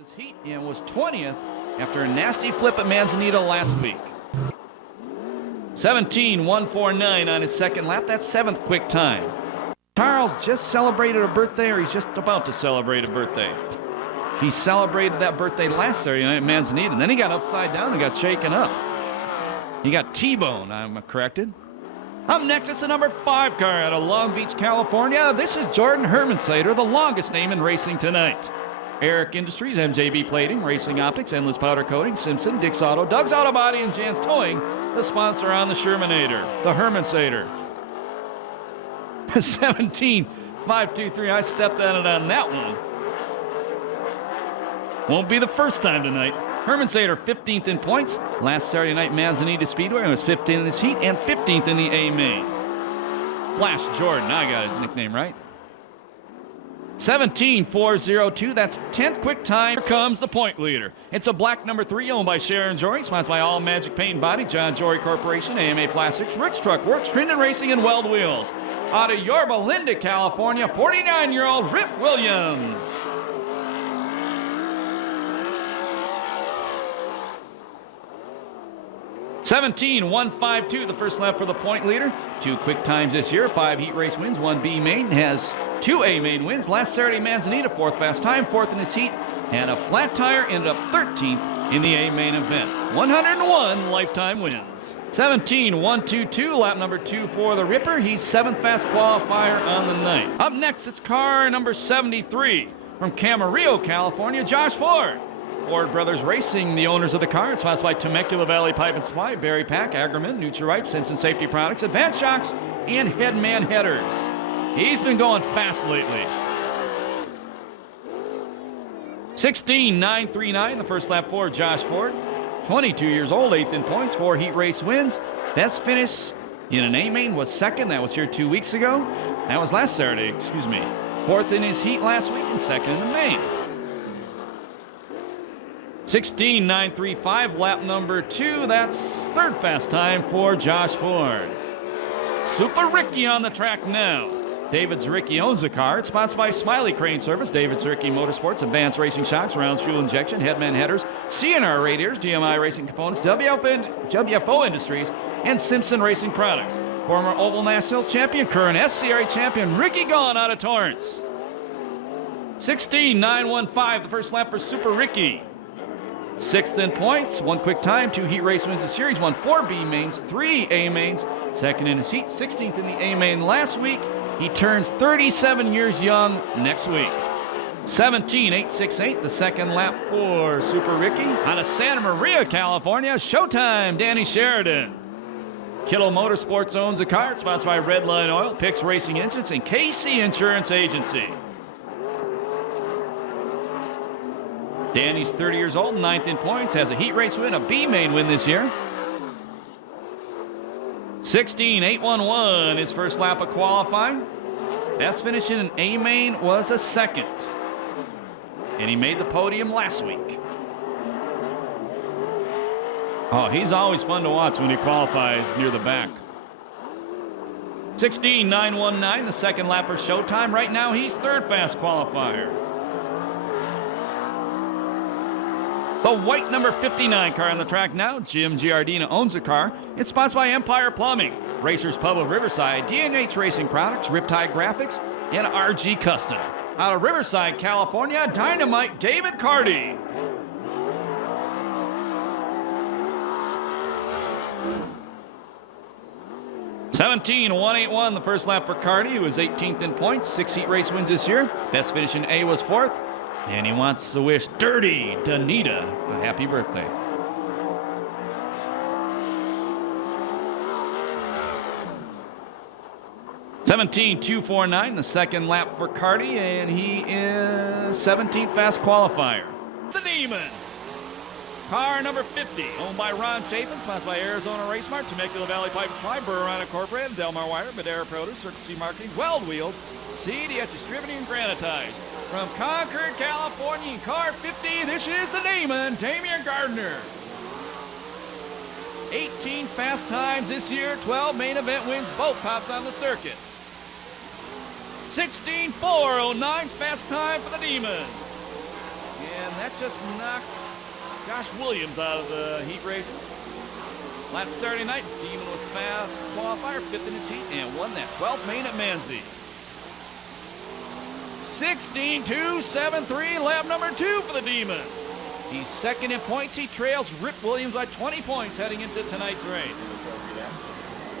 His heat and was 20th after a nasty flip at Manzanita last week. 17.149 on his second lap. That's 7th quick time. Charles just celebrated a birthday, or he's just about to celebrate a birthday. He celebrated that birthday last Saturday night at Manzanita, and then he got upside down and got shaken up. He got T-boned, I'm corrected. Up next, it's the number 5 car out of Long Beach, California. This is Jordan Hermansater, the longest name in racing tonight. Eric Industries, MJB Plating, Racing Optics, Endless Powder Coating, Simpson, Dick's Auto, Doug's Auto Body, and Jan's Towing, the sponsor on the Shermanator, the Hermansater. 17.523, I stepped on it on that one. Won't be the first time tonight. Hermansater 15th in points. Last Saturday night, Manzanita Speedway was 15th in his heat and 15th in the A main. Flash Jordan, I got his nickname right. 17.402, that's 10th quick time. Here comes the point leader. It's a black number 3 owned by Sharon Jory, sponsored by All Magic Paint and Body, John Jory Corporation, AMA Plastics, Rick's Truck Works, Trindon Racing, and Weld Wheels. Out of Yorba Linda, California, 49-year-old Rip Williams. (17.152), the first lap for the point leader. 2 quick times this year, 5 heat race wins, 1 B main, has 2 A main wins. Last Saturday, Manzanita, 4th fast time, 4th in his heat, and a flat tire, ended up 13th in the A main event. 101 lifetime wins. 17.122, lap number 2 for the Ripper. He's 7th fast qualifier on the night. Up next, it's car number 73 from Camarillo, California, Josh Ford. Ford Brothers Racing, the owners of the car. It's sponsored by Temecula Valley Pipe and Supply, Berry Pack, Agriment, Nutri-Ripe, Simpson Safety Products, Advanced Shocks, and Headman Headers. He's been going fast lately. 16.939, the first lap for Josh Ford. 22 years old, 8th in points, 4 heat race wins. Best finish in an A main was 2nd. That was here 2 weeks ago. That was last Saturday, excuse me. 4th in his heat last week and 2nd in the main. 16.935, lap number 2. That's 3rd fast time for Josh Ford. Super Ricky on the track now. David Zericki owns the car. It's sponsored by Smiley Crane Service, David Zericki Motorsports, Advanced Racing Shocks, Rounds Fuel Injection, Headman Headers, CNR Radiators, DMI Racing Components, WFO Industries, and Simpson Racing Products. Former Oval Nationals champion, current SCRA champion, Ricky Gaughan out of Torrance. 16.915, the first lap for Super Ricky. 6th in points, 1 quick time, 2 heat race wins the series, won 4 B mains, 3 A mains, 2nd in his heat, 16th in the A main last week. He turns 37 years young next week. 17.868, the second lap for Super Ricky. Out of Santa Maria, California, Showtime, Danny Sheridan. Kittle Motorsports owns the car. It's sponsored by Redline Oil, Pix Racing Engines, and KC Insurance Agency. Danny's 30 years old, 9th in points, has a heat race win, a B main win this year. 16.811, his first lap of qualifying. Best finish in an A main was a 2nd. And he made the podium last week. Oh, he's always fun to watch when he qualifies near the back. 16.919, the second lap for Showtime. Right now, he's 3rd fast qualifier. The white number 59 car on the track now. Jim Giardina owns the car. It's sponsored by Empire Plumbing, Racers Pub of Riverside, D&H Racing Products, Riptide Graphics, and RG Custom. Out of Riverside, California, Dynamite David Carty. (17.181), the first lap for Carty, who was 18th in points, 6 heat race wins this year. Best finish in A was 4th. And he wants to wish Dirty Danita a happy birthday. (17.249), the second lap for Carty, and he is 17th fast qualifier. The Demon. Car number 50, owned by Ron Chapin, sponsored by Arizona Race Mart, Temecula Valley Pipe Supply, Burr Incorporated, Delmar Wire, Madera Produce, Circle C Marketing, Weld Wheels, CDS Distributing, and Granitize. From Concord, California, car 50, this is the Demon, Damian Gardner. 18 fast times this year, 12 main event wins, both tops on the circuit. 16.409 fast time for the Demon. And that just knocked Josh Williams out of the heat races. Last Saturday night, Demon was fast qualifier, 5th in his heat, and won that 12th main at Manzi. 16-2-7-3, lap number 2 for the Demon. He's second in points. He trails Rip Williams by 20 points heading into tonight's race.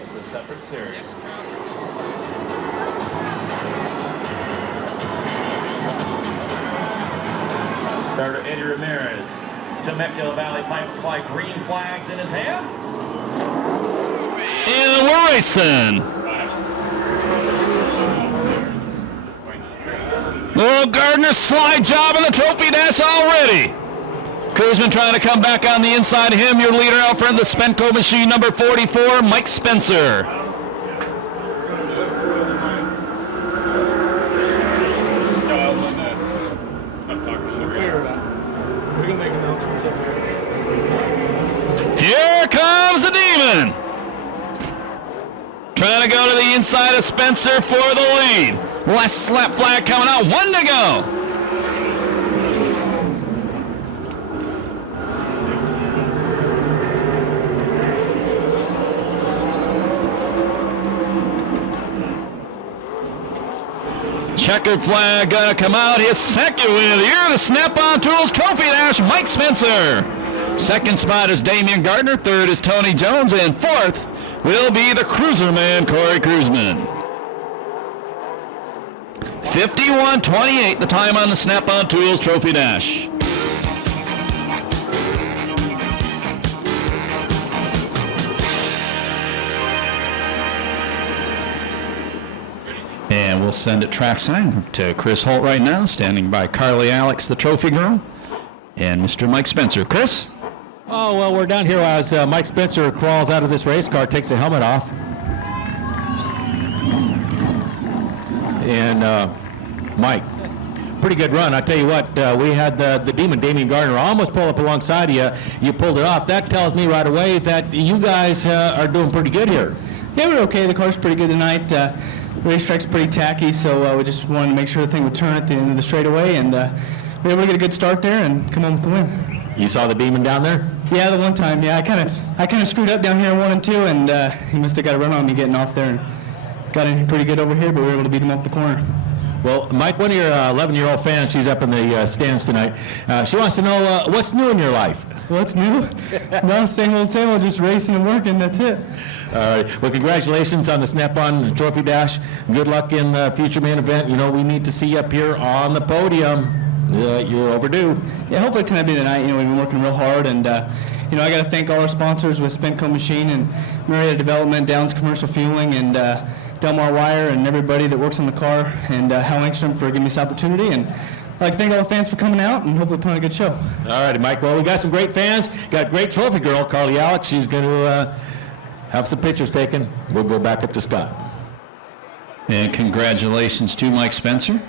It's a separate series. Starter Eddie Ramirez. Temecula Valley Pipe Supply, green flags in his hand. And we're racing. Oh, Gardner, slide job in the trophy dash already. Cruzman trying to come back on the inside of him. Your leader out front, the Spenco machine, number 44, Mike Spencer. Here comes the Demon. Trying to go to the inside of Spencer for the lead. Last lap flag coming out, 1 to go. Checkered flag gonna come out. His second win of the year, the Snap-on Tools Trophy Dash, Mike Spencer. Second spot is Damian Gardner. Third is Tony Jones. And fourth will be the cruiser man, Corey Cruzman. 51:28, the time on the Snap-on Tools Trophy Dash. And we'll send it trackside to Chris Holt right now, standing by Carly Alex, the trophy girl, and Mr. Mike Spencer. Chris? Oh, well, we're down here as Mike Spencer crawls out of this race car, takes the helmet off. And Mike, pretty good run. I tell you what, we had the Demon, Damian Gardner, almost pull up alongside of you. You pulled it off. That tells me right away that you guys are doing pretty good here. Yeah, we're okay. The car's pretty good tonight. Racetrack's pretty tacky, so we just wanted to make sure the thing would turn at the end of the straightaway, and we were able to get a good start there and come home with the win. You saw the Demon down there? Yeah, the one time. Yeah, I kind of screwed up down here in 1 and 2, and he must have got a run on me getting off there, and got in pretty good over here, but we were able to beat him up the corner. Well, Mike, one of your 11-year-old fans, she's up in the stands tonight. She wants to know what's new in your life. What's new? No, same old, just racing and working. That's it. All right. Well, congratulations on the Snap-on Trophy Dash. Good luck in the future main event. You know, we need to see you up here on the podium. You're overdue. Yeah, hopefully tonight be the night. You know, we've been working real hard, and you know, I got to thank all our sponsors with Spenco Machine and Marietta Development, Downs Commercial Fueling, and Delmar Wire, and everybody that works on the car, and Hal Engstrom for giving me this opportunity. And I'd like to thank all the fans for coming out and hopefully putting on a good show. All right, Mike. Well, we got some great fans. Got a great trophy girl, Carly Alex. She's going to have some pictures taken. We'll go back up to Scott. And congratulations to Mike Spencer.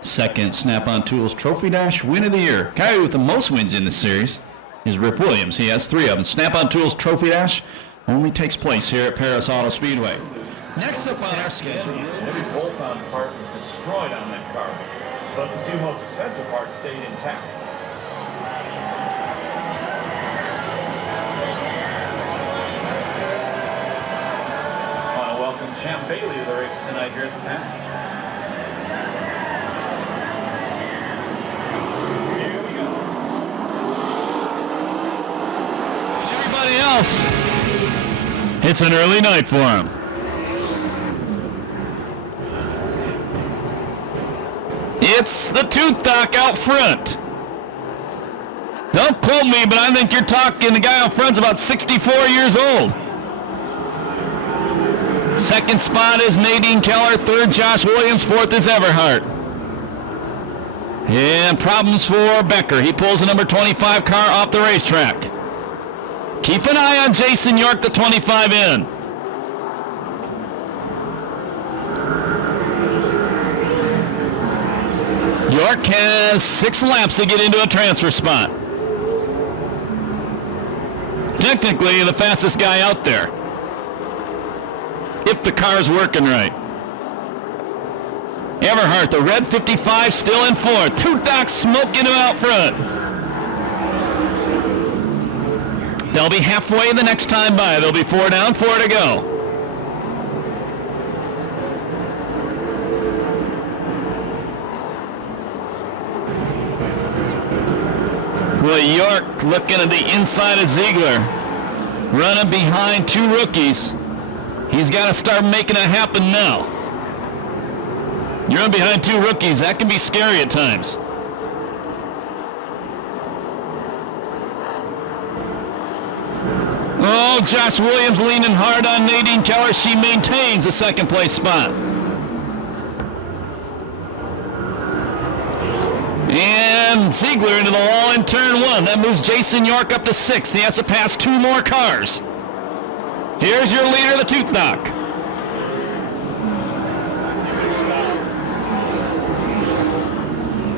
Second Snap-on Tools Trophy Dash win of the year. Guy with the most wins in this series is Rip Williams. He has 3 of them. Snap-on Tools Trophy Dash only takes place here at Perris Auto Speedway. Next up on our schedule. Every bolt-on part was destroyed on that car, but the 2 most expensive parts stayed intact. I want to welcome Champ Bailey to the race tonight here at the pass. Here we go. Everybody else, it's an early night for him. It's the tooth doc out front. Don't quote me, but I think you're talking the guy out front's about 64 years old. Second spot is Nadine Keller. Third, Josh Williams. Fourth is Everhart. And problems for Becker. He pulls the number 25 car off the racetrack. Keep an eye on Jason York, the 25 in. York has 6 laps to get into a transfer spot. Technically, the fastest guy out there, if the car's working right. Everhart, the red 55, still in fourth. Toot Doc smoking him out front. They'll be halfway the next time by. They'll be 4 down, 4 to go. Well, York looking at the inside of Ziegler. Running behind 2 rookies. He's got to start making it happen now. You're running behind 2 rookies. That can be scary at times. Oh, Josh Williams leaning hard on Nadine Keller. She maintains a second place spot. And Ziegler into the wall in turn 1. That moves Jason York up to 6th. He has to pass 2 more cars. Here's your leader, the Toot Doc.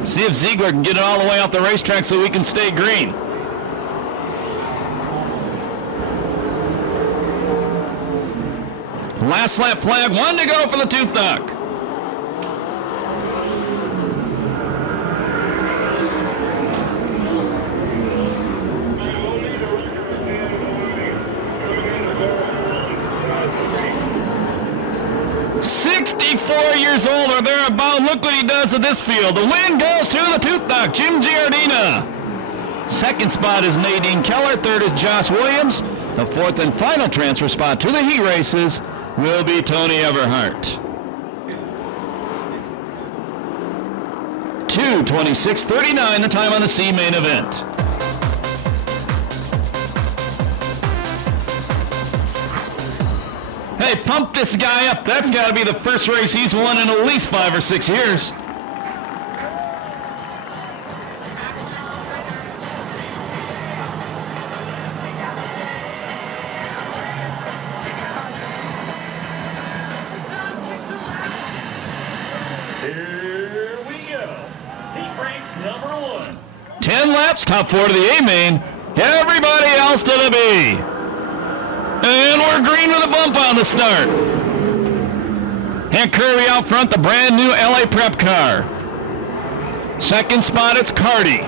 See if Ziegler can get it all the way off the racetrack so we can stay green. Last lap flag, 1 to go for the Toot Doc. Years old or thereabout. Look what he does at this field. The win goes to the Toot Doc, Jim Giardina. Second spot is Nadine Keller. Third is Josh Williams. The fourth and final transfer spot to the heat races will be Tony Everhart. 2:26:39 the time on the C main event. Hey, pump this guy up. That's got to be the first race he's won in at least 5 or 6 years. Here we go. Heat race number 1. 10 laps, top 4 to the A main. Everybody else to the B. And we're green with a bump on the start. And Kirby out front, the brand new LA Prep car. Second spot, it's Carty.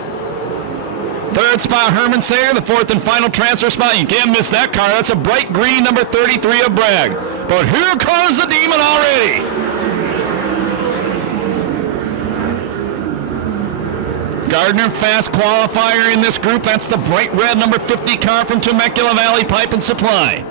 Third spot, Herman Sayer, the fourth and final transfer spot. You can't miss that car. That's a bright green number 33 of Bragg. But here comes the Demon already. Gardner, fast qualifier in this group. That's the bright red number 50 car from Temecula Valley Pipe and Supply.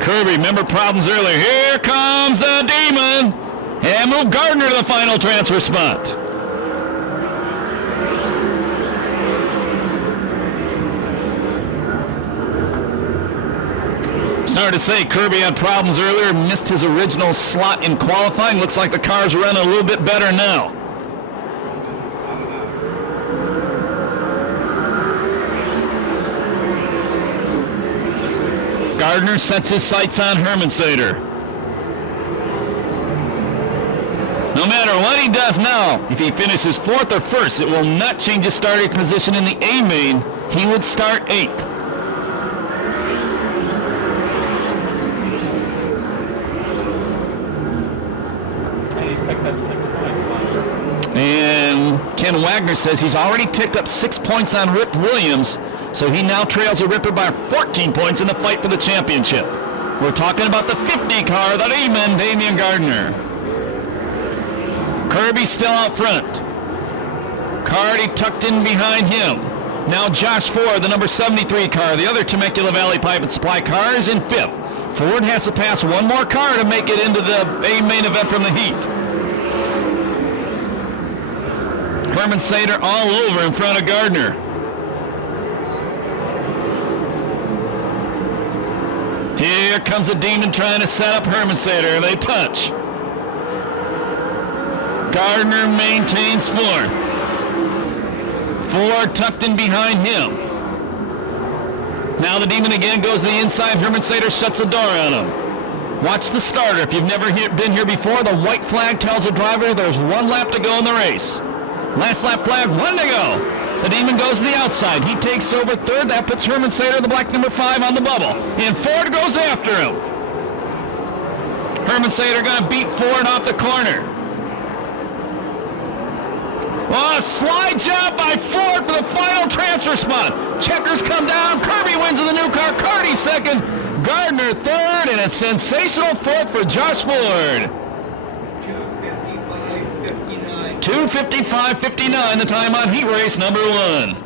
Kirby, remember problems earlier. Here comes the Demon. And move Gardner to the final transfer spot. Sorry to say, Kirby had problems earlier, missed his original slot in qualifying. Looks like the car's running a little bit better now. Gardner sets his sights on Hermansader. No matter what he does now, if he finishes 4th or 1st, it will not change his starting position in the A main. He would start 8th. Picked up 6 points. And Ken Wagner says he's already picked up 6 points on Rip Williams, so he now trails a Ripper by 14 points in the fight for the championship. We're talking about the 50 car, that Amen, Damian Gardner. Kirby still out front. Carty tucked in behind him. Now Josh Ford, the number 73 car, the other Temecula Valley Pipe and Supply car, is in 5th. Ford has to pass one more car to make it into the A main event from the heat. Hermansader all over in front of Gardner. Here comes a Demon trying to set up Hermansader. They touch. Gardner maintains 4th. Ford tucked in behind him. Now the Demon again goes to the inside. Hermansader shuts the door on him. Watch the starter. If you've never been here before, the white flag tells the driver there's 1 lap to go in the race. Last lap flag, 1 to go. The Demon goes to the outside. He takes over third. That puts Herman Sater, the black number 5, on the bubble. And Ford goes after him. Herman Sater going to beat Ford off the corner. Oh, a slide job by Ford for the final transfer spot. Checkers come down. Kirby wins in the new car. Carty second. Gardner third. And a sensational fourth for Josh Ford. 2:55.59 the time on heat race number 1.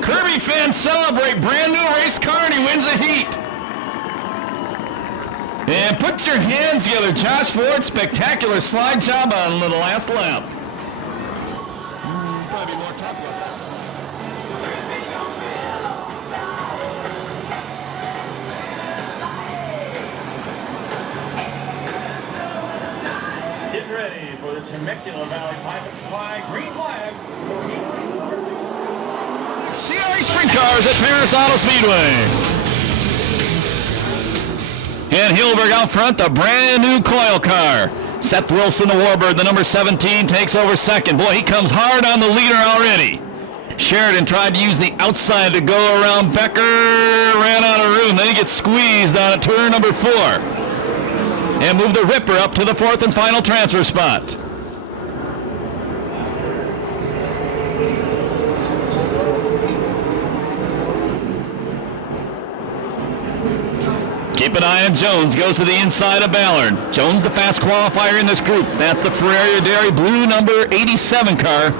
Kirby fans celebrate brand new race car and he wins the heat. And put your hands together, Josh Ford. Spectacular slide job on the last lap. Probably more talk about that. Get ready for the Temecula Valley Pipe and Supply green flag for heat race number 2. CRA Sprint Cars at Perris Auto Speedway. And Hilberg out front, the brand new coil car. Seth Wilson, the Warbird, the number 17, takes over second. Boy, he comes hard on the leader already. Sheridan tried to use the outside to go around Becker, ran out of room. Then he gets squeezed on turn number 4. And moved the Ripper up to the 4th and final transfer spot. Keep an eye on Jones, goes to the inside of Ballard. Jones, the fast qualifier in this group. That's the Ferrari Dairy blue number 87 car,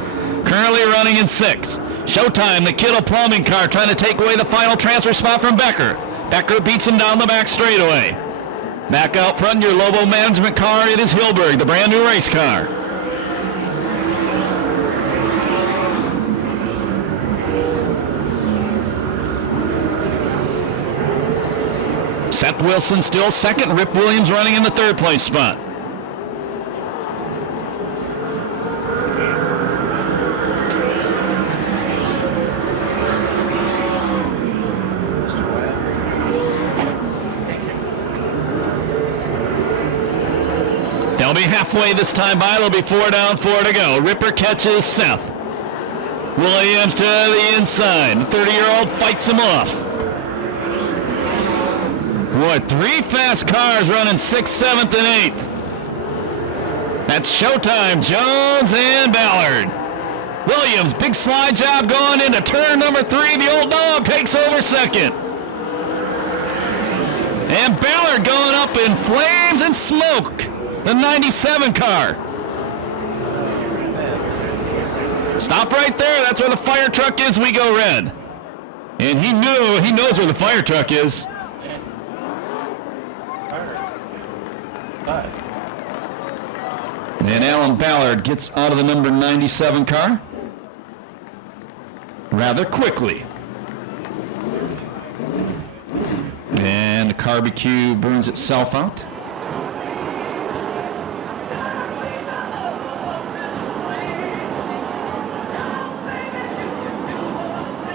currently running in 6th. Showtime, the Kittle Plumbing car, trying to take away the final transfer spot from Becker. Becker beats him down the back straightaway. Back out front, your Lobo management car, it is Hilberg, the brand new race car. Seth Wilson still second. Rip Williams running in the 3rd place spot. They'll be halfway this time by. They'll be 4 down, 4 to go. Ripper catches Seth. Williams to the inside. The 30-year-old fights him off. Boy, 3 fast cars running 6th, 7th, and 8th. That's showtime. Jones and Ballard. Williams, big slide job going into turn number 3. The old dog takes over second. And Ballard going up in flames and smoke. The 97 car. Stop right there. That's where the fire truck is. We go red. And he knows where the fire truck is. And Alan Ballard gets out of the number 97 car rather quickly. And the barbecue burns itself out.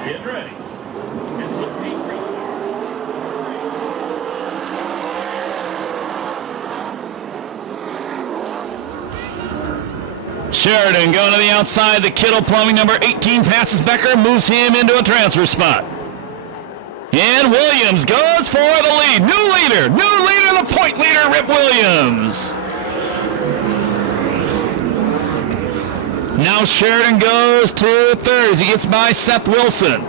Get ready. It's the heat race. Sheridan going to the outside. The Kittle Plumbing number 18 passes Becker, moves him into a transfer spot. And Williams goes for the lead. New leader, the point leader, Rip Williams. Now Sheridan goes to 3rd as he gets by Seth Wilson.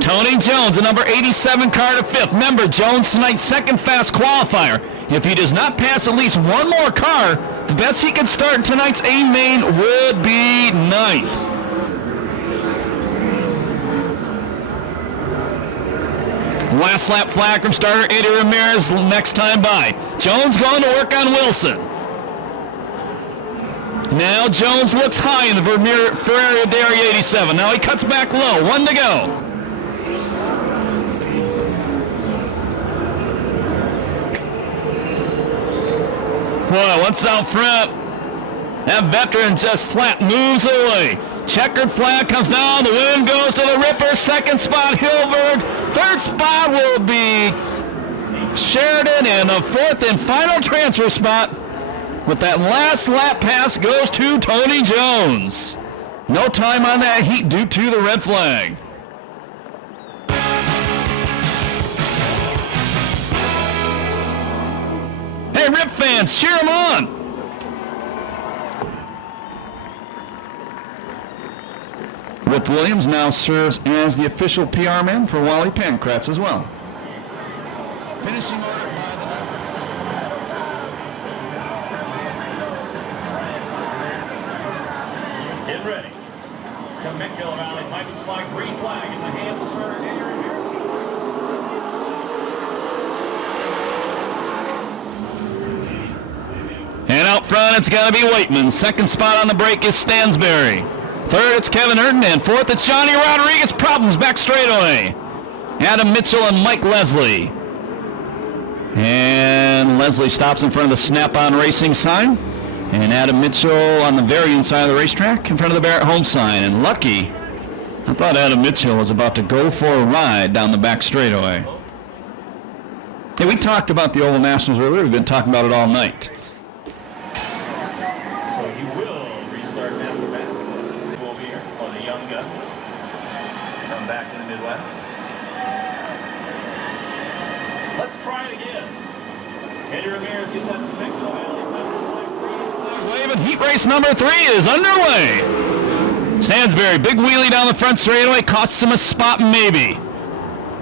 Tony Jones, the number 87 car to 5th. Remember, Jones tonight's 2nd fast qualifier. If he does not pass at least one more car, the best he could start tonight's A main would be 9th. Last lap flag from starter Eddie Ramirez next time by. Jones going to work on Wilson. Now Jones looks high in the Ferrari Dairy 87. Now he cuts back low. 1 to go. Boy, once out front, that veteran just flat moves away. Checkered flag comes down. The wind goes to the Ripper. Second spot, Hilberg. Third spot will be Sheridan. And the fourth and final transfer spot with that last lap pass goes to Tony Jones. No time on that heat due to the red flag. Hey, Rip fans, cheer them on. Rip Williams now serves as the official PR man for Wally Pankratz as well. Finishing order by the... Get ready. Temecula Valley Pipe and Slide green flag in the hands of Sir Henry And out front, it's got to be Waitman. Second spot on the break is Stansberry. Third, it's Kevin Urton. And fourth, it's Johnny Rodriguez. Problems back straightaway. Adam Mitchell and Mike Leslie. And Leslie stops in front of the Snap-on Racing sign. And Adam Mitchell on the very inside of the racetrack in front of the Barrett Home sign. And lucky, I thought Adam Mitchell was about to go for a ride down the back straightaway. Hey, we talked about the Oval Nationals earlier. We've been talking about it all night. So you will restart down the back. Over here for the young gun. Come back in the Midwest. Let's try it again. Eddie Ramirez gets that Temecula Valley. Waving heat race number 3 is underway. Stansberry, big wheelie down the front straightaway, costs him a spot maybe.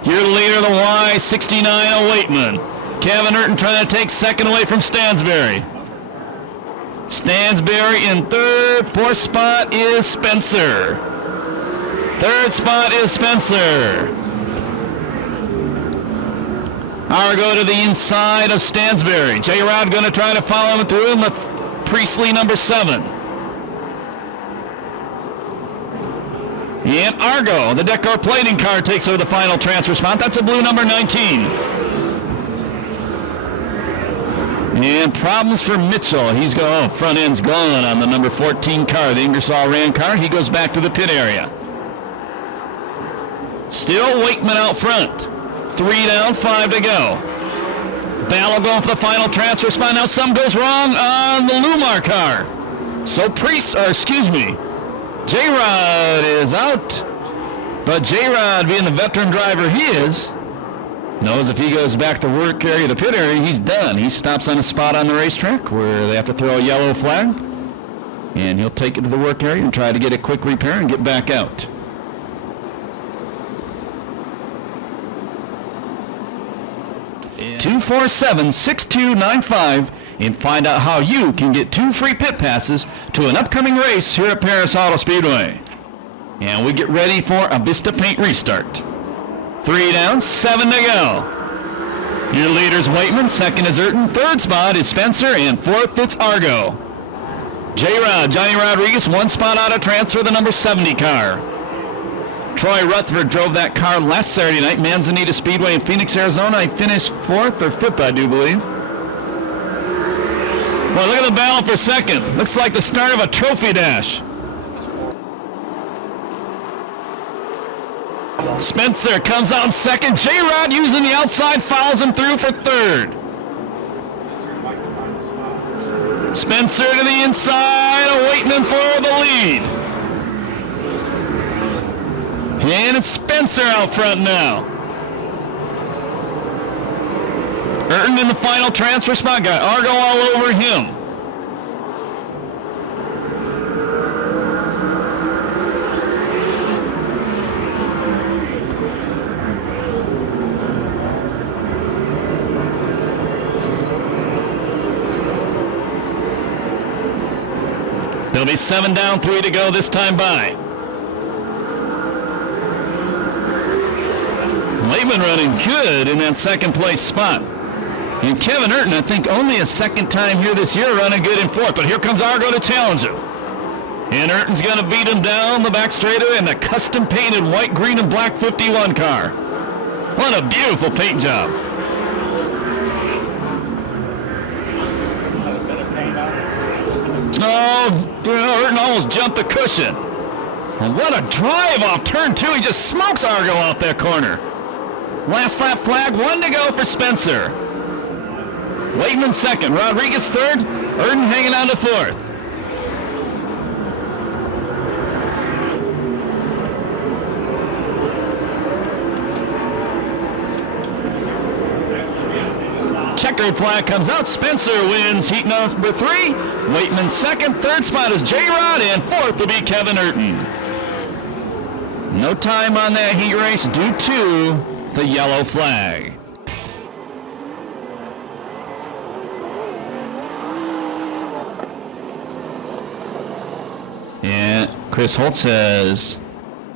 Here later, the Y69 of Waitman. Kevin Urton trying to take second away from Stansberry. Stansberry in third. Fourth spot is Spencer. Third spot is Spencer. Argo to the inside of Stansberry. J-Rod going to try to follow him through him. Priestley number 7. And Argo, the Decor plating car, takes over the final transfer spot. That's a blue number 19. And problems for Mitchell. He's going, front end's gone on the number 14 car, the Ingersoll Rand car. He goes back to the pit area. Still Wakeman out front. 3 down, 5 to go. Battle going for the final transfer spot. Now something goes wrong on the Lumar car. So J-Rod is out. But J-Rod, being the veteran driver he is, knows if he goes back to work area, the pit area, he's done. He stops on a spot on the racetrack where they have to throw a yellow flag. And he'll take it to the work area and try to get a quick repair and get back out. 247-6295 and find out how you can get 2 free pit passes to an upcoming race here at Perris Auto Speedway. And we get ready for a Vista Paint restart. 3 down, 7 to go. Your leader's Waitman, second is Urton, third spot is Spencer, and fourth it's Argo. J-Rod, Johnny Rodriguez, 1 spot out of transfer, the number 70 car. Troy Rutherford drove that car last Saturday night, Manzanita Speedway in Phoenix, Arizona. He finished 4th or 5th, I do believe. Well, look at the battle for second. Looks like the start of a trophy dash. Spencer comes out in second. J-Rod using the outside, follows him through for third. Spencer to the inside, Waitman for the lead. And it's Spencer out front now. Urton in the final transfer spot. Got Argo all over him. There'll be 7 down, 3 to go this time by. Waitman running good in that second place spot. And Kevin Urton, I think only a second time here this year running good in 4th. But here comes Argo to challenge him. And Urton's going to beat him down the back straightaway in the custom painted white, green, and black 51 car. What a beautiful paint job. Oh, Urton almost jumped the cushion. And what a drive off turn 2. He just smokes Argo off that corner. Last lap flag, 1 to go for Spencer. Waitman second, Rodriguez third, Erden hanging on to fourth. Checkered flag comes out. Spencer wins heat number 3. Waitman second. Third spot is J-Rod, and fourth will be Kevin Erden. No time on that heat race due to the yellow flag. And Chris Holt says,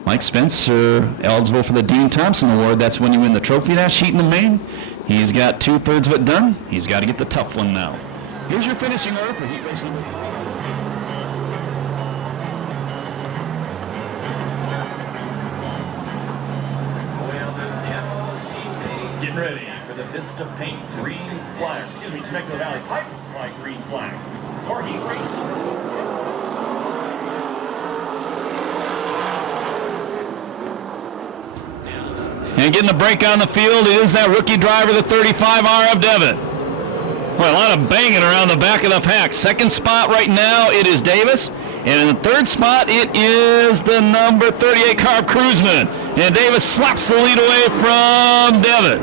Mike Spencer eligible for the Dean Thompson Award. That's when you win the trophy dash heat in the main. He's got 2/3 of it done. He's got to get the tough one now. Here's your finishing order for heat race number 3. Getting ready for the Vista Paint green flag. Temecula Valley Pipe Supply green flag. For heat race number 4. And getting the break on the field is that rookie driver, the 35R of Devitt. Well, a lot of banging around the back of the pack. Second spot right now, it is Davis. And in the third spot, it is the number 38 car of Cruzman. And Davis slaps the lead away from Devitt.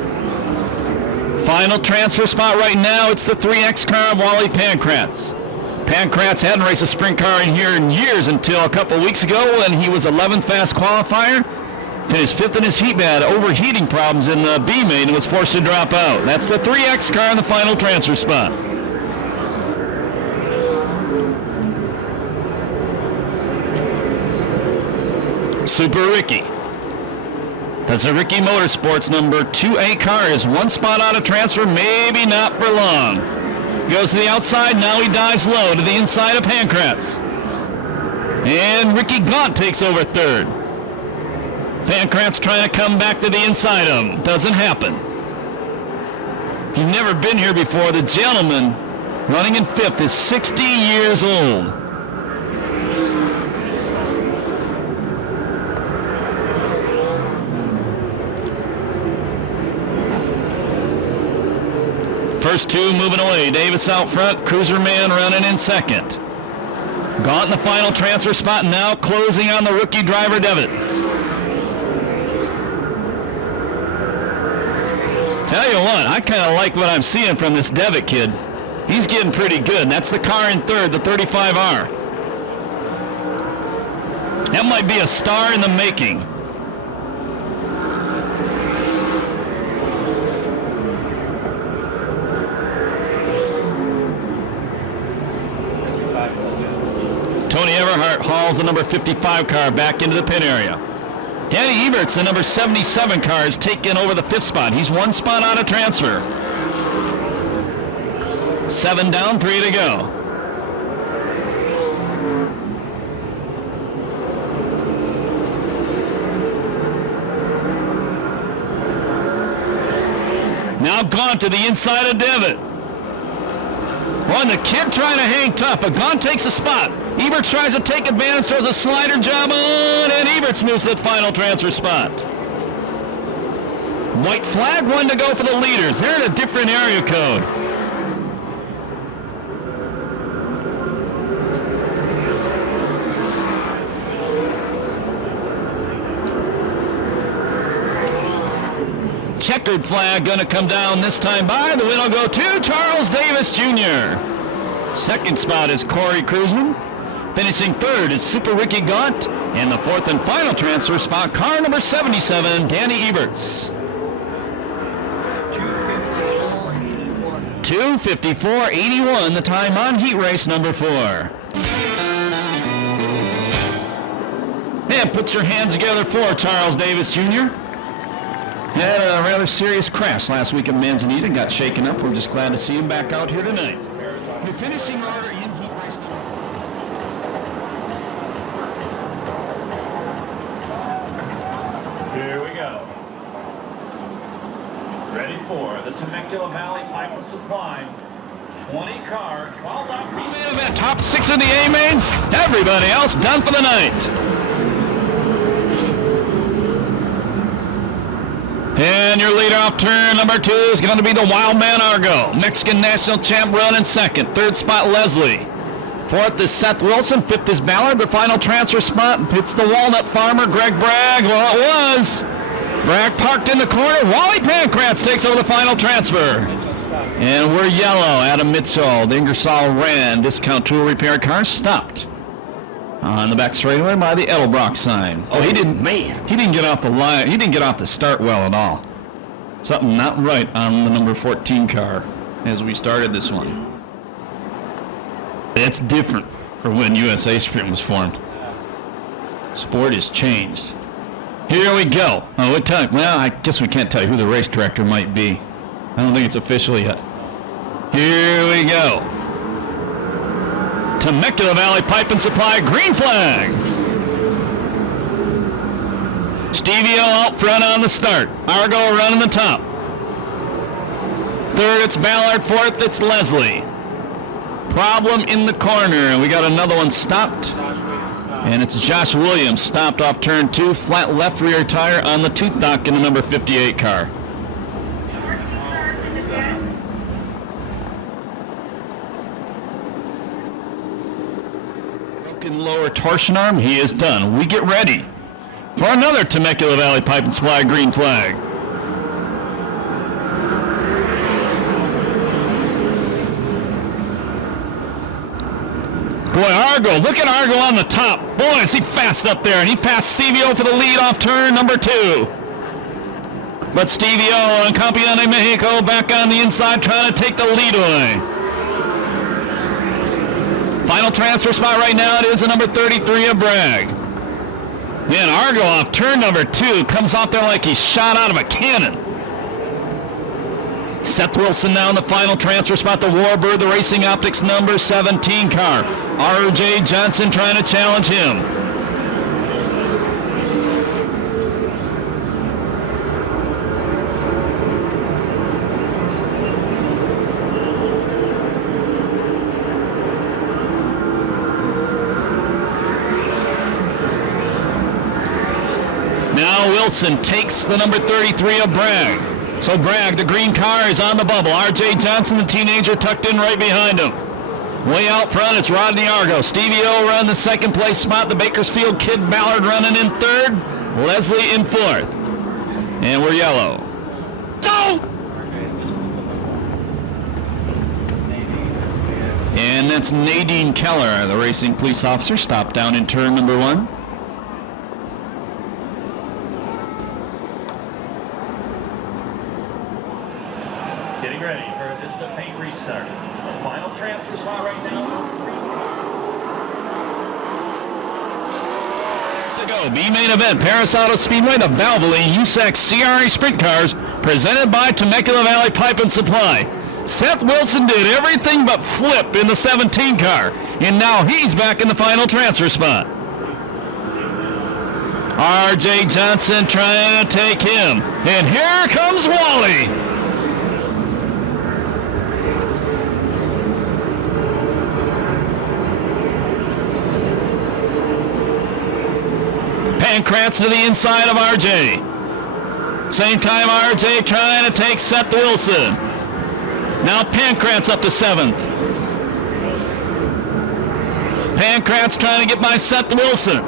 Final transfer spot right now, it's the 3X car of Wally Pankratz. Pankratz hadn't raced a sprint car in here in years until a couple weeks ago when he was 11th fast qualifier. Finished 5th in his heat, had overheating problems in the B main and was forced to drop out. That's the 3X car in the final transfer spot. Super Ricky. That's a Ricky Motorsports number 2A car is 1 spot out of transfer, maybe not for long. Goes to the outside, now he dives low to the inside of Pankratz. And Ricky Gaunt takes over third. Pankratz trying to come back to the inside of him. Doesn't happen. He's never been here before. The gentleman running in 5th is 60 years old. First 2 moving away. Davis out front. Cruiser Man running in second. Gaunt in the final transfer spot, now closing on the rookie driver Devitt. Tell you what, I kind of like what I'm seeing from this Devitt kid. He's getting pretty good. That's the car in third, the 35R. That might be a star in the making. Tony Everhart hauls the number 55 car back into the pit area. Danny Eberts, the number 77 car, is taking over the 5th spot. He's 1 spot out of transfer. 7 down, 3 to go. Now Gaunt to the inside of Devitt. Well, the kid trying to hang tough, but Gaunt takes a spot. Eberts tries to take advantage, throws a slider job on, and Eberts moves to the final transfer spot. White flag, 1 to go for the leaders. They're in a different area code. Checkered flag going to come down this time by. The win will go to Charles Davis Jr. Second spot is Corey Cruzman. Finishing third is Super Ricky Gaunt. And the 4th and final transfer spot, car number 77, Danny Eberts. 2:54.81, the time on heat race number 4. And put your hands together for Charles Davis Jr. Had a rather serious crash last week at Manzanita, got shaken up. We're just glad to see him back out here tonight. The finishing order in heat race number 4. Here we go. Ready for the Temecula Valley Pipe Supply. 20 car, 12 out. That top 6 in the A main. Everybody else done for the night. And your leader off turn number 2 is going to be the Wild Man Argo. Mexican national champ running second. Third spot, Leslie. Fourth is Seth Wilson. Fifth is Ballard. The final transfer spot hits the Walnut Farmer, Greg Bragg. Well, it was. Bragg parked in the corner. Wally Pancratz takes over the final transfer. And we're yellow. Adam Mitchell, the Ingersoll Rand discount tool repair car stopped on the back straightaway by the Edelbrock sign. Oh, he didn't get off the line. He didn't get off the start well at all. Something not right on the number 14 car as we started this one. It's different for when USA Sprint was formed. Sport has changed. Here we go. Oh, what time? Well, I guess we can't tell you who the race director might be. I don't think it's official yet. Here we go. Temecula Valley Pipe and Supply, green flag. Stevie O out front on the start. Argo running the top. Third, it's Ballard. Fourth, it's Leslie. Problem in the corner. We got another one stopped. And it's Josh Williams stopped off turn 2. Flat left rear tire on the tooth dock in the number 58 car. Lower torsion arm, he is done. We get ready for another Temecula Valley Pipe and Supply green flag. Boy, Argo, look at Argo on the top. Boy, is he fast up there, and he passed CVO for the lead off turn number 2. But Stevie O and Campeón de Mexico back on the inside trying to take the lead away. Final transfer spot right now, it is the number 33 of Bragg. Man, Argo off turn number 2 comes off there like he's shot out of a cannon. Seth Wilson now in the final transfer spot, the Warbird, the Racing Optics number 17 car. R.J. Johnson trying to challenge him. Now Wilson takes the number 33 of Bragg. So Bragg, the green car, is on the bubble. R.J. Johnson, the teenager, tucked in right behind him. Way out front, it's Rodney Argo. Stevie O run the second place spot. The Bakersfield kid Ballard running in third. Leslie in fourth. And we're yellow. Go! And that's Nadine Keller, the racing police officer, stopped down in turn number 1. Getting ready for a Vista Paint restart. The final transfer spot right now. To go, B-main event, Perris Auto Speedway, the Valvoline USAC CRA Sprint Cars, presented by Temecula Valley Pipe and Supply. Seth Wilson did everything but flip in the 17 car, and now he's back in the final transfer spot. R.J. Johnson trying to take him, and here comes Wally. Pancratz to the inside of R.J. Same time R.J. trying to take Seth Wilson. Now Pancratz up to 7th. Pancratz trying to get by Seth Wilson.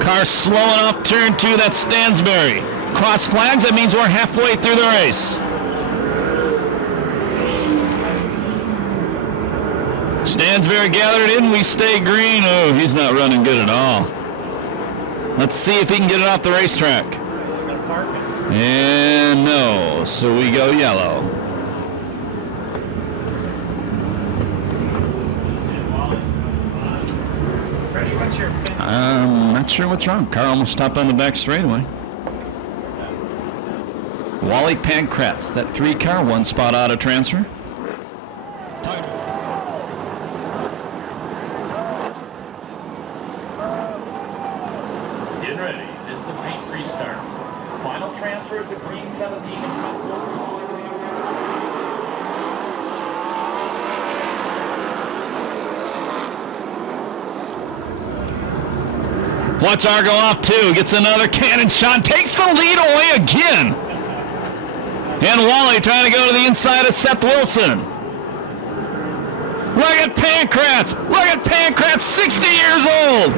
Car slowing off turn 2, that's Stansberry. Cross flags, that means we're halfway through the race. Stansberry gathered in, we stay green. Oh, he's not running good at all. Let's see if he can get it off the racetrack. And no, so we go yellow. I'm not sure what's wrong. Car almost stopped on the back straightaway. Wally Pancratz, that 3 car, 1 spot out of transfer. Getting ready. Vista Paint restart. Final transfer to green 17 and top 4. Watch Argo off two. Gets another cannon shot. Takes the lead away again. And Wally trying to go to the inside of Seth Wilson. Look at Pancratz. Look at Pancratz, 60 years old.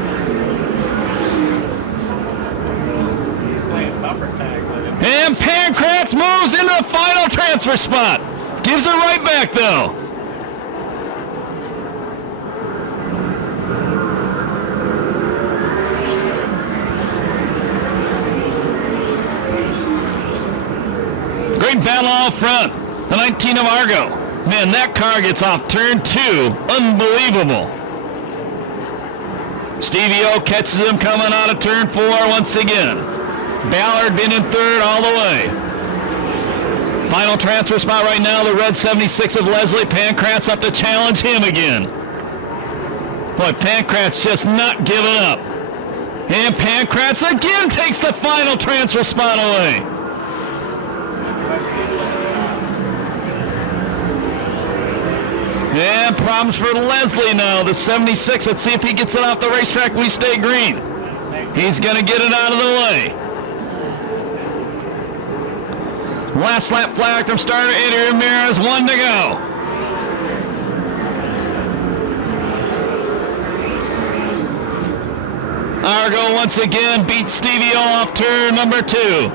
And Pancratz moves into the final transfer spot. Gives it right back, though. Great battle out front. The 19 of Argo. Man, that car gets off turn 2. Unbelievable. Stevie O catches him coming out of turn 4 once again. Ballard been in third all the way. Final transfer spot right now, the red 76 of Leslie. Pancratz up to challenge him again. Boy, Pancratz just not giving up. And Pancratz again takes the final transfer spot away. And problems for Leslie now, the 76. Let's see if he gets it off the racetrack. We stay green. He's going to get it out of the way. Last lap flag from starter Eddie Ramirez, 1 to go. Argo once again beats Stevie O off turn number 2.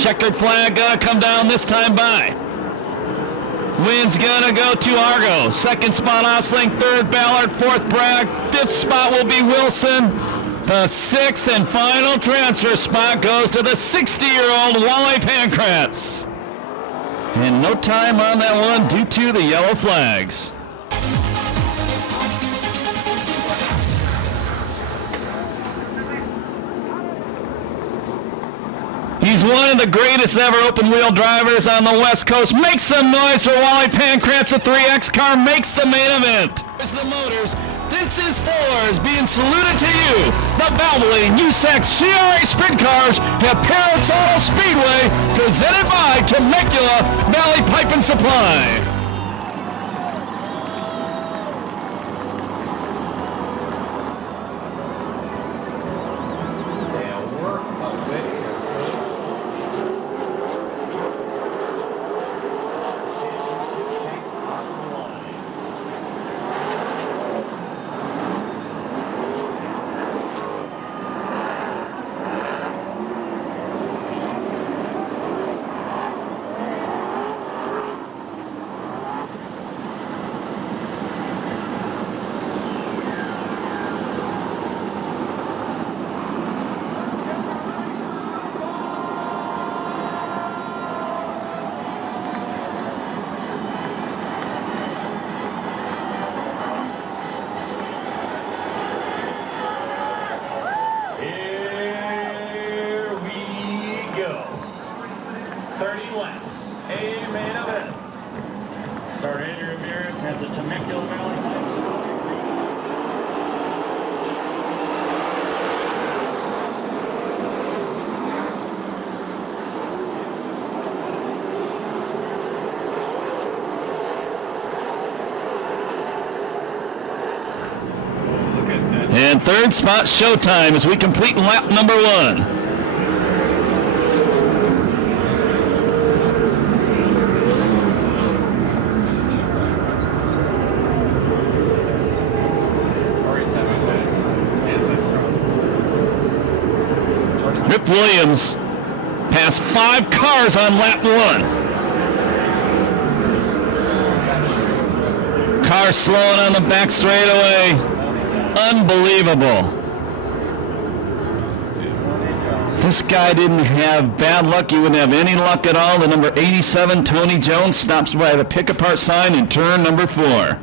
Checkered flag gonna come down this time by. Win's gonna go to Argo. Second spot Osling, third Ballard, fourth Bragg, fifth spot will be Wilson. The sixth and final transfer spot goes to the 60-year-old Wally Pancratz. And no time on that one due to the yellow flags. He's one of the greatest ever open-wheel drivers on the West Coast. Make some noise for Wally Pancratz. The 3X car makes the main event. There's the motors. This is Fours being saluted to you. The Valvoline USAC CRA Sprint Cars at Perris Auto Speedway, presented by Temecula Valley Pipe and Supply. And third spot showtime as we complete lap number 1. Rip Williams passed 5 cars on lap 1. Car slowing on the back straightaway. Unbelievable. This guy didn't have bad luck. He wouldn't have any luck at all. The number 87, Tony Jones, stops by the pick-apart sign in turn number 4.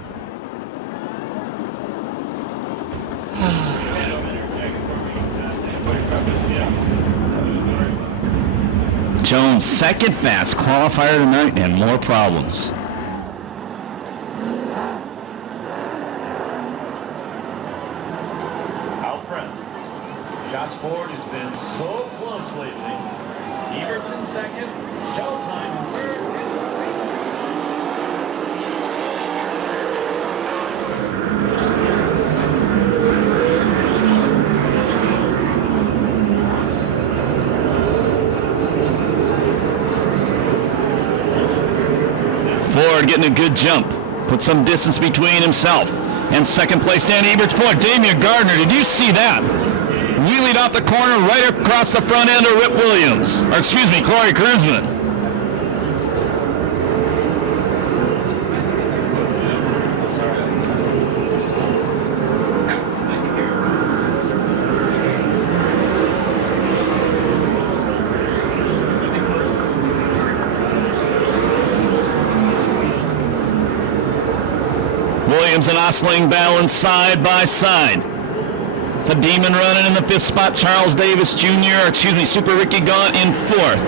Jones, second fast qualifier tonight and more problems. Ford has been so close lately. Everson second, showtime third. Ford getting a good jump. Put some distance between himself and second place Dan Ebert's point. Damian Gardner, did you see that? Wheelied off the corner right across the front end of Rip Williams. Or excuse me, Corey Kruzman. Williams and Osling balance side by side. The Demon running in the 5th spot. Charles Davis Jr., Super Ricky Gaunt in 4th.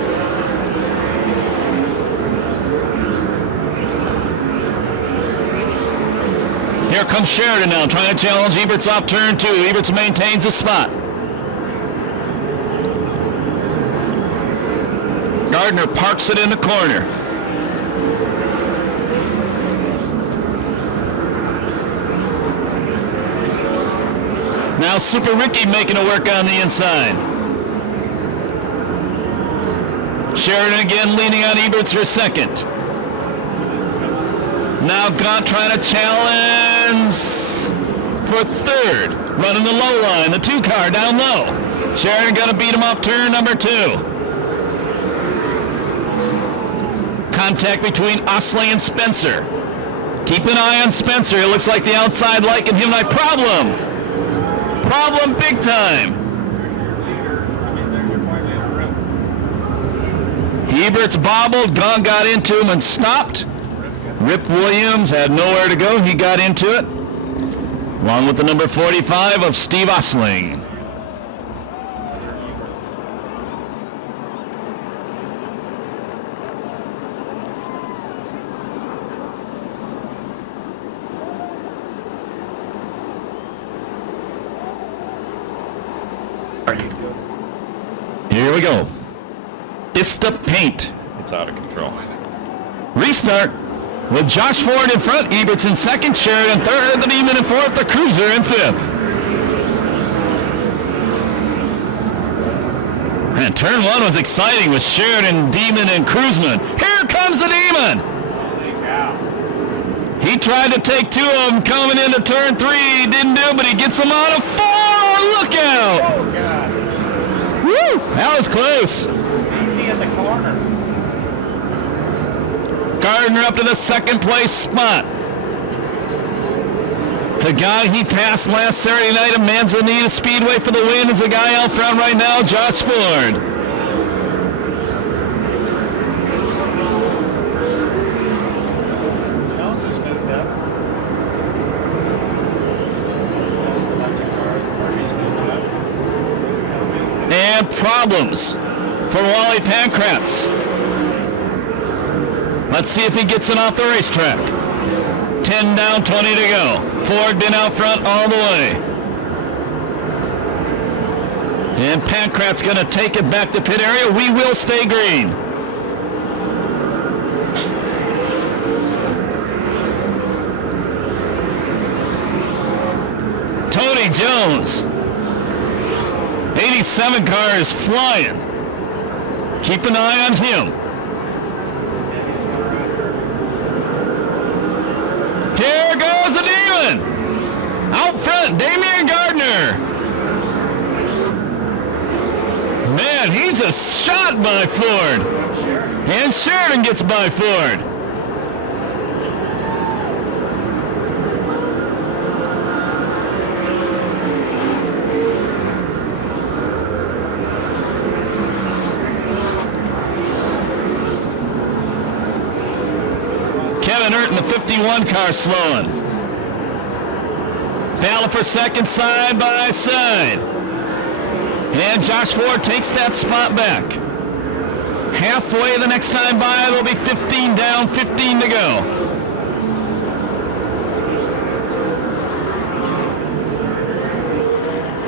Here comes Sheridan now, trying to challenge Eberts off turn 2. Eberts maintains the spot. Gardner parks it in the corner. Now Super Ricky making it work on the inside. Sheridan again leaning on Eberts for second. Now Gaunt trying to challenge for third. Running the low line, the 2 car down low. Sheridan gonna beat him off turn number 2. Contact between Osling and Spencer. Keep an eye on Spencer. It looks like the outside light can him like problem big time. Eberts bobbled, Gaunt got into him and stopped. Rip Williams had nowhere to go. He got into it, along with the number 45 of Steve Osling. Here we go. Vista Paint. It's out of control. Restart with Josh Ford in front, Eberts in second, Sheridan third, the Demon in fourth, the Cruiser in 5th. And turn 1 was exciting with Sheridan, Demon, and Kruzman. Here comes the Demon! He tried to take 2 of them coming into turn 3. He didn't do it, but he gets them out of 4. Look out! Oh, God. Woo! That was close. Easy in the corner. Gardner up to the second place spot. The guy he passed last Saturday night at Manzanita Speedway for the win is the guy out front right now, Josh Ford. Jones has moved up. There's a bunch of cars. Perris moved up. And problems for Wally Pankratz. Let's see if he gets it off the racetrack. 10 down, 20 to go. Ford been out front all the way. And Pankratz going to take it back to pit area. We will stay green. Tony Jones. 87 car is flying. Keep an eye on him. Here goes the Demon. Out front, Damian Gardner. Man, he's a shot by Ford. And Sheridan gets by Ford. Kevin Hurt in the 51 car slowing. Battle for second side by side. And Josh Ford takes that spot back. Halfway the next time by, there'll be 15 down, 15 to go.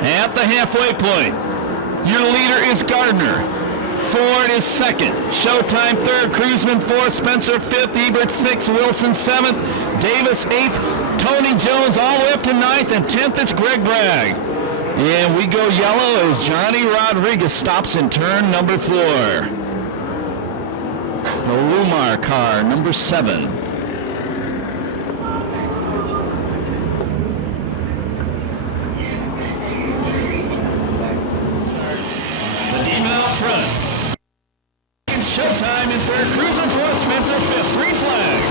At the halfway point, your leader is Gardner. Ford is second. Showtime third. Kruzman fourth. Spencer fifth. Ebert sixth. Wilson seventh. Davis eighth. Tony Jones all the way up to ninth. And 10th is Greg Bragg. And we go yellow as Johnny Rodriguez stops in turn number 4. The Lumar car, number 7. time in third. Cruising fourth. Spencer fifth. Green flag.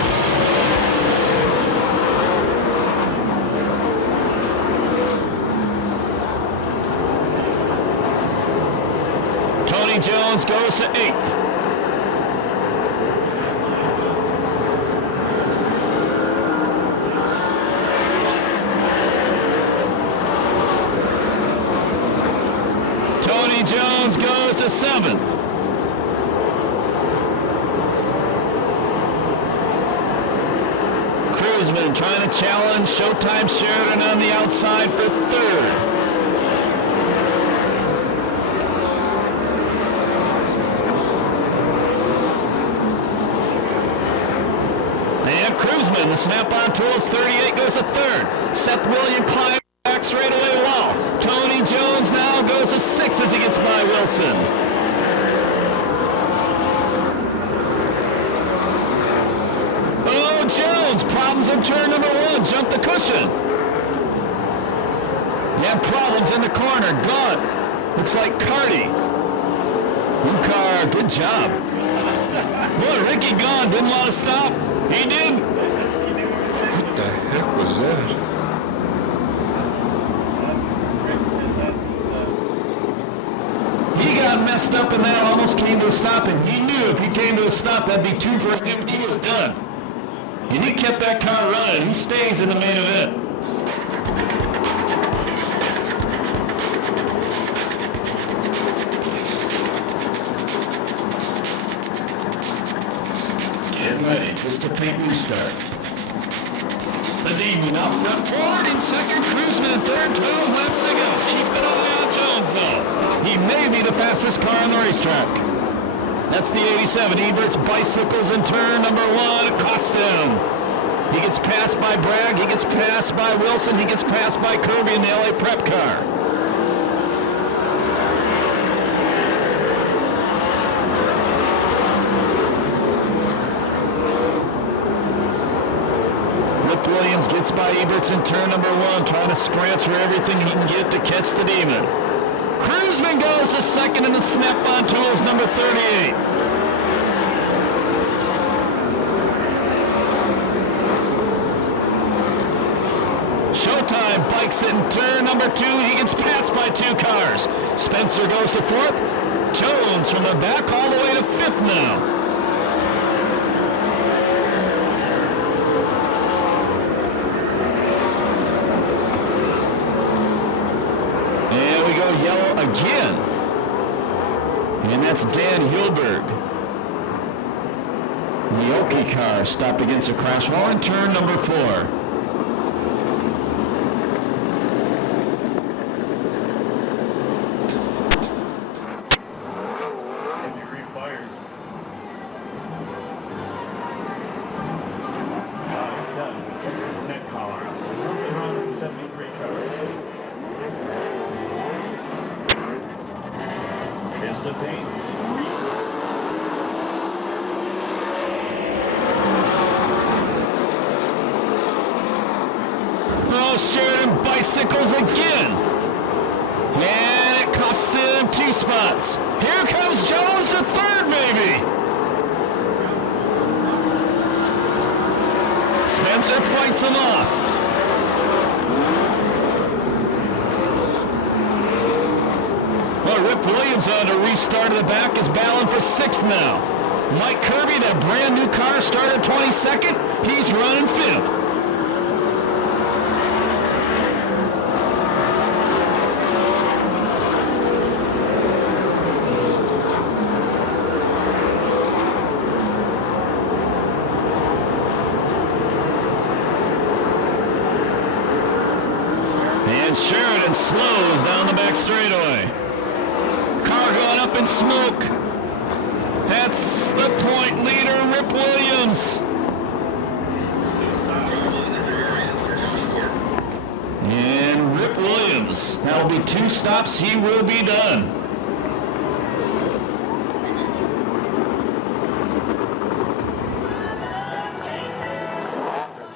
Tony Jones goes to eighth. Tony Jones goes to seventh. Cruzman trying to challenge Showtime Sheridan on the outside for third. And Cruzman, the snap-on tools 38 goes to third. Seth William climbs back straight away wall. Tony Jones now goes to sixth as he gets by Wilson. Oh, Jones, problems in turn number one, jumped the cushion. Yeah, problems in the corner, gone. Looks like Carty. Ukar, good job. Boy, Ricky Gahn didn't want to stop. He did. What the heck was that? He got messed up and that almost came to a stop, and he knew if he came to a stop, that'd be two for him. He was done. And he kept that car running. He stays in the main event. Getting ready. Pistol paint restart. The Demon out front forward in second. Cruzman in third. 12 laps to go. Keep an eye on Jones, though. He may be the fastest car on the racetrack. That's the 87. Ebert's bicycles in turn number one. It costs him. He gets passed by Bragg. He gets passed by Wilson. He gets passed by Kirby in the LA Prep car. Rip Williams gets by Eberts in turn number one, trying to scratch for everything he can get to catch the Demon. Cruzman goes to second in the snap-on tools, number 38. Showtime bikes it in turn number two. He gets passed by two cars. Spencer goes to fourth. Jones from the back all the way to fifth now. Yellow again. And that's Dan Hilberg. The Oki car stopped against a crash wall in turn number 4. Neck collars. Something wrong with the 73 cover. The paint. Oh, Sheridan bicycles again. And it costs him 2 spots. Here comes Jones to third, maybe. Spencer fights him off. Rip Williams on to restart at the back is battling for 6th now. Mike Kirby, that brand new car, started 22nd. He's running 5th. And Sheridan slows down the back straightaway. Going up in smoke. That's the point leader, Rip Williams. And Rip Williams. That'll be 2 stops. He will be done.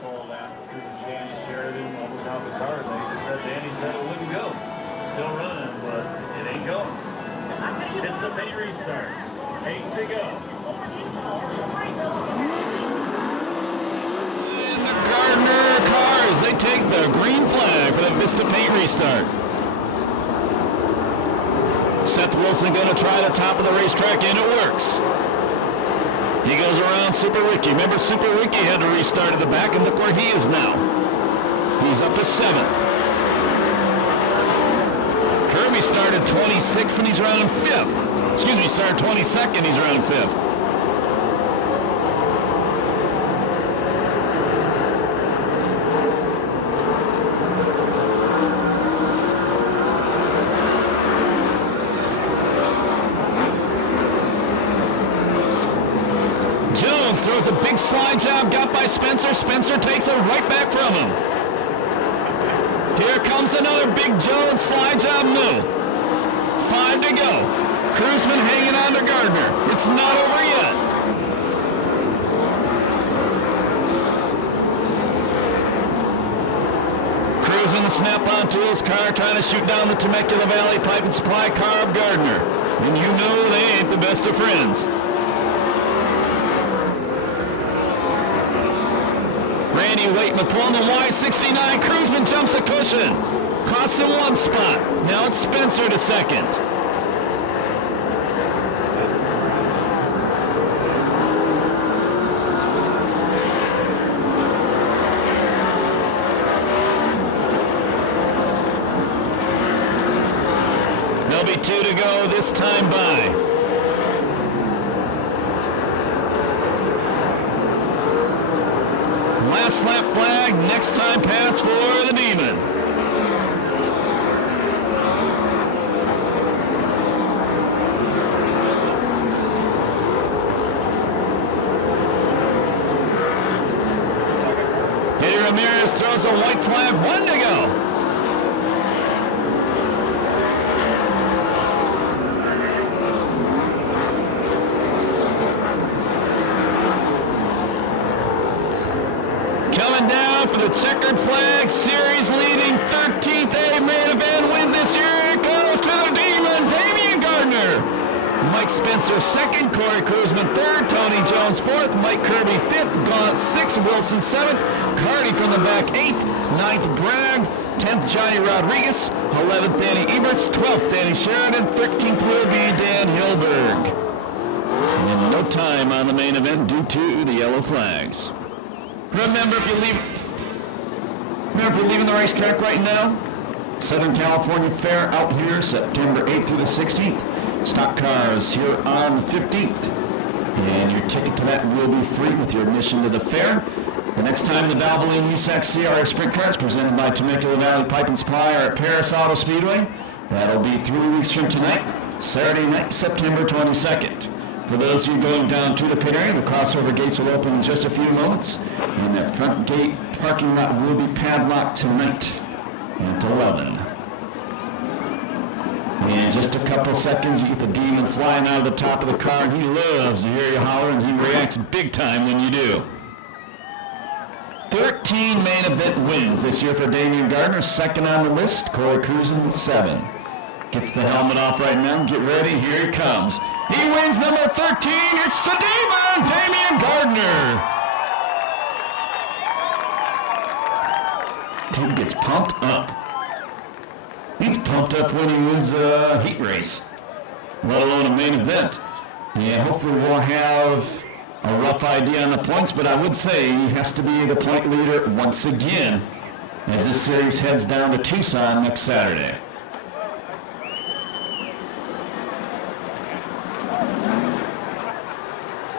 Told after Danny Sheridan almost out the car, they said Danny said it wouldn't go. Still running, but it ain't going. It's the paint restart. 8 to go. Vista Paint restart. Seth Wilson going to try the top of the racetrack, and it works. He goes around Super Ricky. Remember, Super Ricky had to restart at the back, and look where he is now. He's up to 7th. Kirby started 26th, and he's running 5th. Excuse me, started 22nd, he's running 5th. Throws a big slide job, got by Spencer. Spencer takes it right back from him. Here comes another big Jones slide job, no. 5 to go. Cruzman hanging on to Gardner. It's not over yet. Cruzman, the snap-on to his car, trying to shoot down the Temecula Valley Pipe and Supply car of Gardner. And you know they ain't the best of friends. Randy Waitman pulling the Y69. Cruzman jumps a cushion. Costs him 1 spot. Now it's Spencer to 2nd. There'll be 2 to go this time by. Last lap flag, next time pass for the Demon. Eddie Ramirez throws a white flag, 1 to go. Coming down for the checkered flag, series leading 13th A main event win this year. It goes to the Demon, Damian Gardner. Mike Spencer 2nd, Corey Cruzman 3rd, Tony Jones 4th, Mike Kirby 5th, Gaunt 6th, Wilson 7th, Cardi from the back 8th, 9th Bragg, 10th Johnny Rodriguez, 11th Danny Eberts, 12th Danny Sheridan, 13th will be Dan Hilberg. And no time on the main event due to the yellow flags. Remember, if you're leaving the racetrack right now, Southern California Fair out here September 8th through the 16th. Stock cars here on the 15th. And your ticket to that will be free with your admission to the fair. The next time the Valvoline USAC CRA Sprint Car is presented by Temecula Valley Pipe and Supply at Perris Auto Speedway. That'll be 3 weeks from tonight, Saturday night, September 22nd. For those of you going down to the pit area, the crossover gates will open in just a few moments. And that front gate parking lot will be padlocked tonight at 11. In just a couple seconds, you get the Demon flying out of the top of the car, and he loves to hear you holler, and he reacts big time when you do. 13 main event wins this year for Damian Gardner, 2nd on the list. Corey Cruzman with 7. Gets the helmet off right now. Get ready. Here he comes. He wins number 13. It's the Demon, Damian Gardner. Dude gets pumped up. He's pumped up when he wins a heat race, let alone a main event. And hopefully we'll have a rough idea on the points, but I would say he has to be the point leader once again as this series heads down to Tucson next Saturday.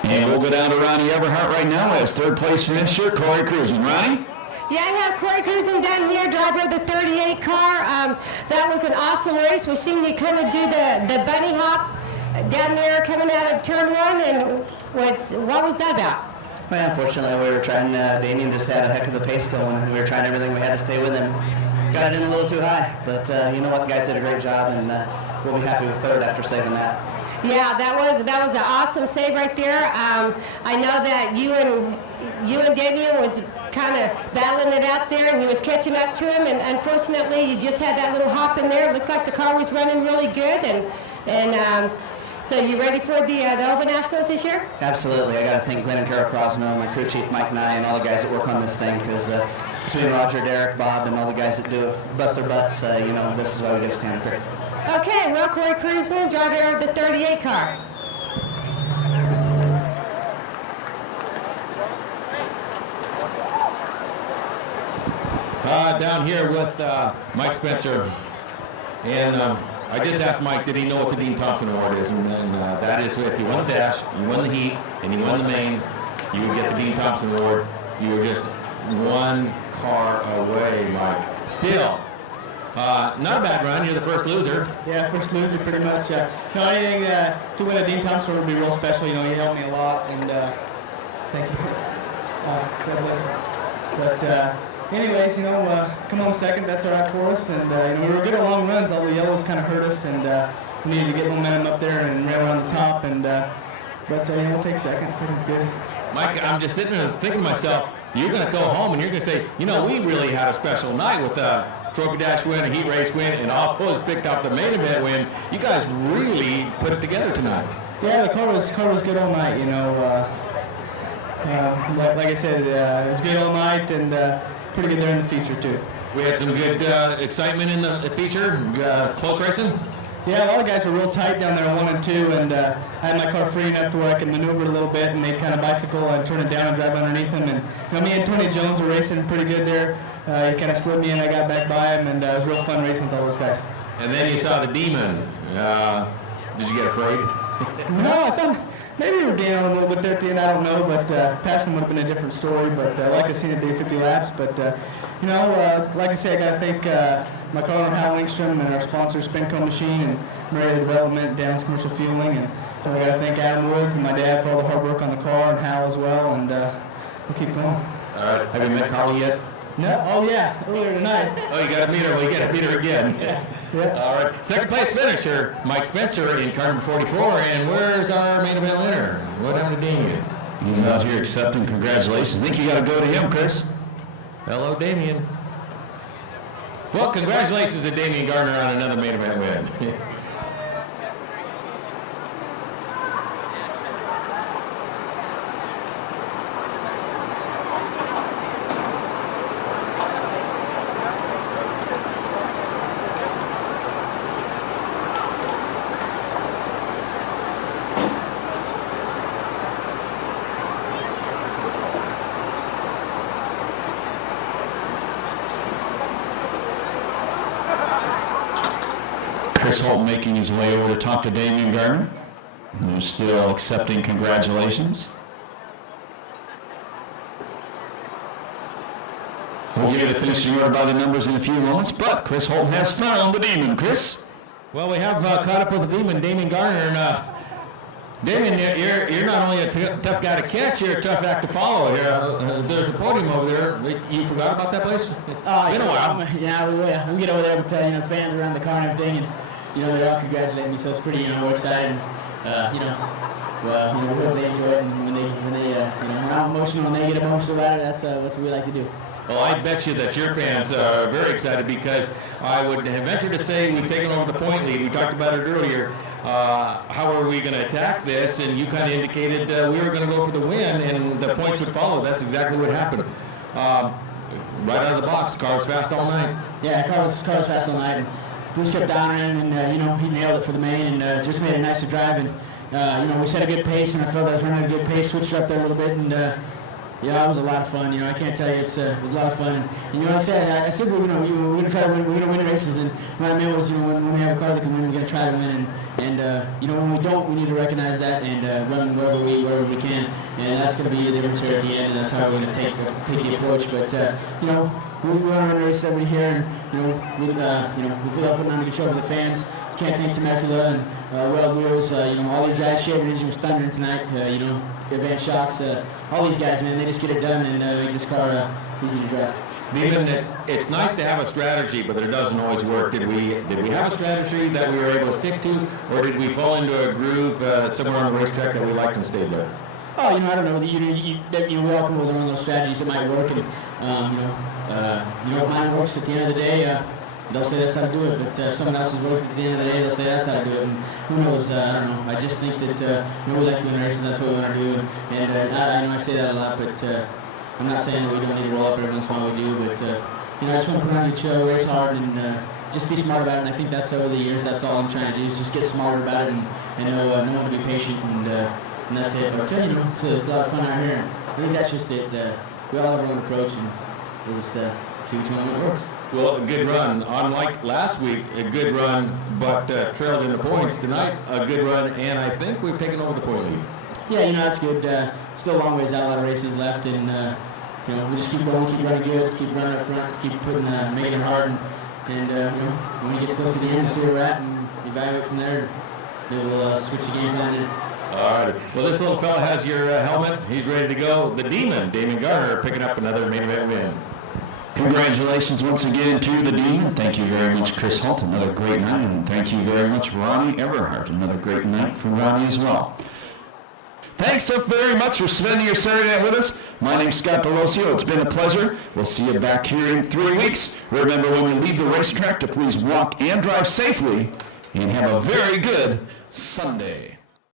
And we'll go down to Ronnie Everhart right now as 3rd place finisher, Corey Cruzman. Ronnie? Yeah, I have Corey Cruzman down here, driver of the 38 car. That was an awesome race. We seen you kind of do the bunny hop down there coming out of turn 1, and what was that about? Well, unfortunately, we were trying, Damian just had a heck of a pace going, and we were trying everything we had to stay with him. Got it in a little too high, but you know what, the guys did a great job, and we'll be happy with 3rd after saving that. Yeah, that was an awesome save right there. I know that you and Damian was kind of battling it out there, and you was catching up to him, and unfortunately you just had that little hop in there. It looks like the car was running really good, and so you ready for the Oval Nationals this year? Absolutely. I got to thank Glenn and Carol Crosno, my crew chief Mike Nye, and all the guys that work on this thing, because between Roger, Derek, Bob, and all the guys that do bust their butts, this is why we get to stand up here. Okay, well, Corey Cruzman, driver of the 38 car. Down here with Mike Spencer. And I just asked Mike, did he know what the Dean Thompson Award is? And that is if you won the dash, you won the heat, and you won the main, you would get the Dean Thompson Award. You were just one car away, Mike. Still, not a bad run. You're the first loser. Yeah, first loser pretty much. Anything to win a Dean Thompson would be real special. He helped me a lot, and thank you. Congratulations. But anyways, come home second. That's all right for us. And we were good at long runs. All the yellows kind of hurt us, and we needed to get momentum up there and rail around the top. And but we'll take second. Second's good. Mike, I'm just sitting there thinking to myself, you're going to go home and you're going to say, we really had a special night with a trophy dash win, a heat race win, and almost picked up the main event win. You guys really put it together tonight. Yeah, the car was good all night. Like I said, it was good all night and pretty good there in the feature too. We had some good excitement in the feature, close racing. Yeah, a lot of guys were real tight down there, 1 and 2, and I had my car free enough to where I could maneuver a little bit, and they'd kind of bicycle and turn it down and drive underneath them. And me and Tony Jones were racing pretty good there. He kind of slid me in, I got back by him, and it was real fun racing with all those guys. And then you saw the Demon. Did you get afraid? No, I thought maybe we were gaining on a little bit there at the end. I don't know, but passing would have been a different story. But I like to see it be 50 laps. But like I say, I got to thank my car owner Hal Lingstrom and our sponsor Speedway Machine and Marietta Development, Downs Commercial Fueling, and I got to thank Adam Woods and my dad for all the hard work on the car, and Hal as well. And we'll keep going. All right. Have you met Carly yet? No. Oh yeah, earlier tonight. Oh, you got to meet her. Well, you got to meet her again. Yeah. All right. Second place finisher, Mike Spencer in car number 44. And where's our main event winner? What happened to Damien? He's out here accepting congratulations. I think you got to go to him, Chris. Hello, Damien. Well, congratulations to Damien Gardner on another main event win. Chris Holt making his way over to talk to Damien Gardner, who's still accepting congratulations. We'll give you the finishing word by the numbers in a few moments, but Chris Holt has found the Demon. Chris? Well, we have caught up with the Demon, Damien Gardner, and Damien, you're not only a tough guy to catch, you're a tough act to follow here. There's a podium over there. You forgot about that place? Been a while. Yeah, we get over there with fans around the car and everything, and they're all congratulating me, so it's pretty we're excited. We hope they enjoy it, and when they we're not emotional and they get emotional about it, that's what we like to do. Well, I bet you that your fans are very excited because I would venture to say we've taken over the point lead. We talked about it earlier. How are we going to attack this? And you kind of indicated we were going to go for the win and the points would follow. That's exactly what happened. Right out of the box, car was fast all night. Yeah, car was fast all night. And Bruce kept downering, and he nailed it for the main, and just made it nice to drive. And we set a good pace, and I felt I was running at a good pace. Switched up there a little bit, and it was a lot of fun. I can't tell you, it was a lot of fun. And like I said we're gonna try to win. We're gonna win races, and what I meant was, when we have a car that can win, we're gonna try to win. And when we don't, we need to recognize that and run wherever we can. And that's gonna be the difference here at the end. And that's how we're gonna take the approach. But we want to run races every year, and we put up on a good show for the fans. Can't thank Temecula and Wild Wheels, all these guys. Shaven Engine was thundering tonight. Advanced Shocks, all these guys, man, they just get it done and make this car easy to drive. Demon, it's nice to have a strategy, but it doesn't always work. Did we have a strategy that we were able to stick to, or did we fall into a groove somewhere on the racetrack that we liked and stayed there? Oh, I don't know. We all come with our own little strategies that might work, and if mine works at the end of the day, they'll say that's how to do it. But if someone else's works at the end of the day, they'll say that's how to do it. And who knows? I don't know. I just think that we like to win races. That's what we want to do. And I know I say that a lot, but I'm not saying that we don't need to roll up every once in a while, we do, but I just want to put on a good show, race hard, and just be smart about it. And I think that's over the years. That's all I'm trying to do is just get smarter about it and know when to be patient, and that's it. But it's a lot of fun out here. And I think that's just it. We all have our own approach, and we'll just see which one works. Well, a good run. Unlike last week, a good run, but trailed in the points. Tonight, a good run, and I think we've taken over the point lead. Yeah, that's good. Still a long ways out, a lot of races left, and we just keep going, keep running good, keep running up front, keep making it hard, and when we get close to the end, we'll see where we're at and evaluate from there. Maybe we'll switch the game plan in. All right. Well, this little fella has your helmet. He's ready to go. The Demon, Damon Garner, picking up another main event win. Congratulations once again to the Demon. Thank you very much, Chris Holt. Another great night. And thank you very much, Ronnie Everhart. Another great night for Ronnie as well. Thanks so very much for spending your Saturday night with us. My name's Scott Delosio. It's been a pleasure. We'll see you back here in 3 weeks. Remember, when you leave the racetrack, to please walk and drive safely and have a very good Sunday.